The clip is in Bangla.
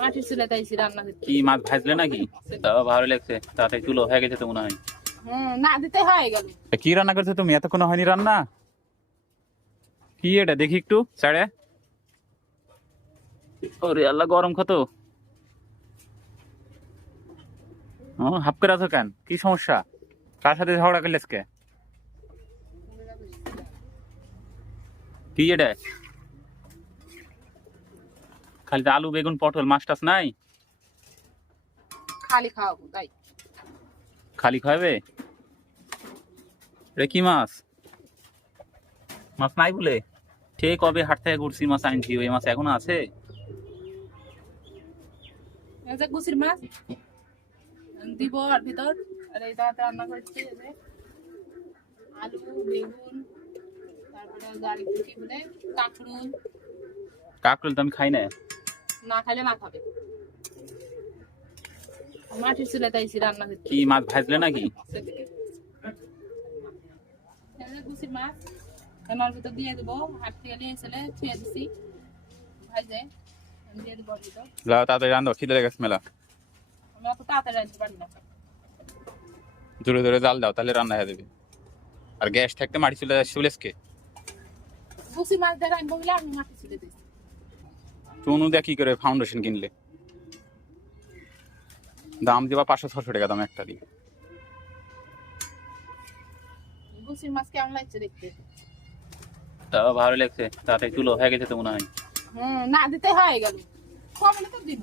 মাটির চুলে তাইছি রান্না করতে। কি মাছ ভাজলে নাকি? তাও ভালো লাগছে, তাড়াতাড়ি তুলো, হয়ে গেছে তো মনে হয়। না দিতে হয়ে গেল। কি রান্না করছো তুমি? এতক্ষণ হয়নি রান্না? কি এটা দেখি একটু ছাড়ে। ওরে আল্লাহ, গরম কত! হাফ করে আছো কেন? কি সমস্যা? কার সাথে ঝগড়া করলে আজকে? কি এটা? খালি তো আলু বেগুন পটল, মাছ টাছ নাই? খালি খাওয়াবো তাই। খালি খাবে? রে কি মাছ? মাছ নাই বলে? ঠিক কবে হাট থেকে ঘুরছি মাছ আনছি, ওই মাছ এখনো আছে? এই যে গুছির মাছ দিব আর ভিতর। আর এই দাঁত রান্না করছি, এই যে আলু বেগুন, তারপরে গাড়ি ফুটি বলে কাঁকরুল। কাকরুল তো আমি খাই না। না খাইলে না খাবে। মাটির চুলে তাইছি রান্না করতে। কি মাছ ভাজলে নাকি? এই যে গুছির মাছ এনার ভিতর দিয়ে দেবো। হাট থেকে নিয়ে এসে ছুঁয়ে দিছি, ভাজে দিয়ে দেবো ভিতর। যাও তাড়াতাড়ি রান্ধো, খিদে লেগে গেছে মেলা। আমি অত তাড়াতাড়ি রাঁধতে পারি না। জোরে জোরে জাল দাও, তাহলে রান্না হয়ে যাবে। আর গ্যাস থাকতে মাটি চলে শুলেসকে গুছি মাছ দিয়ে রাখবো বলে আমি মাটির চুলে দিয়েছি। চুনু দিয়ে কি করে ফাউন্ডেশন কিনলে? দাম দিবা 500-600 টাকা দাম একটা দিয়ে। গুছির মাছ কেমন লাগছে দেখতে? তাও ভালো লাগছে, তাড়াতাড়ি তুলো, হয়ে গেছে তো মনে হয়। না দিতে হয়ে গেল। কমলে তো দিব।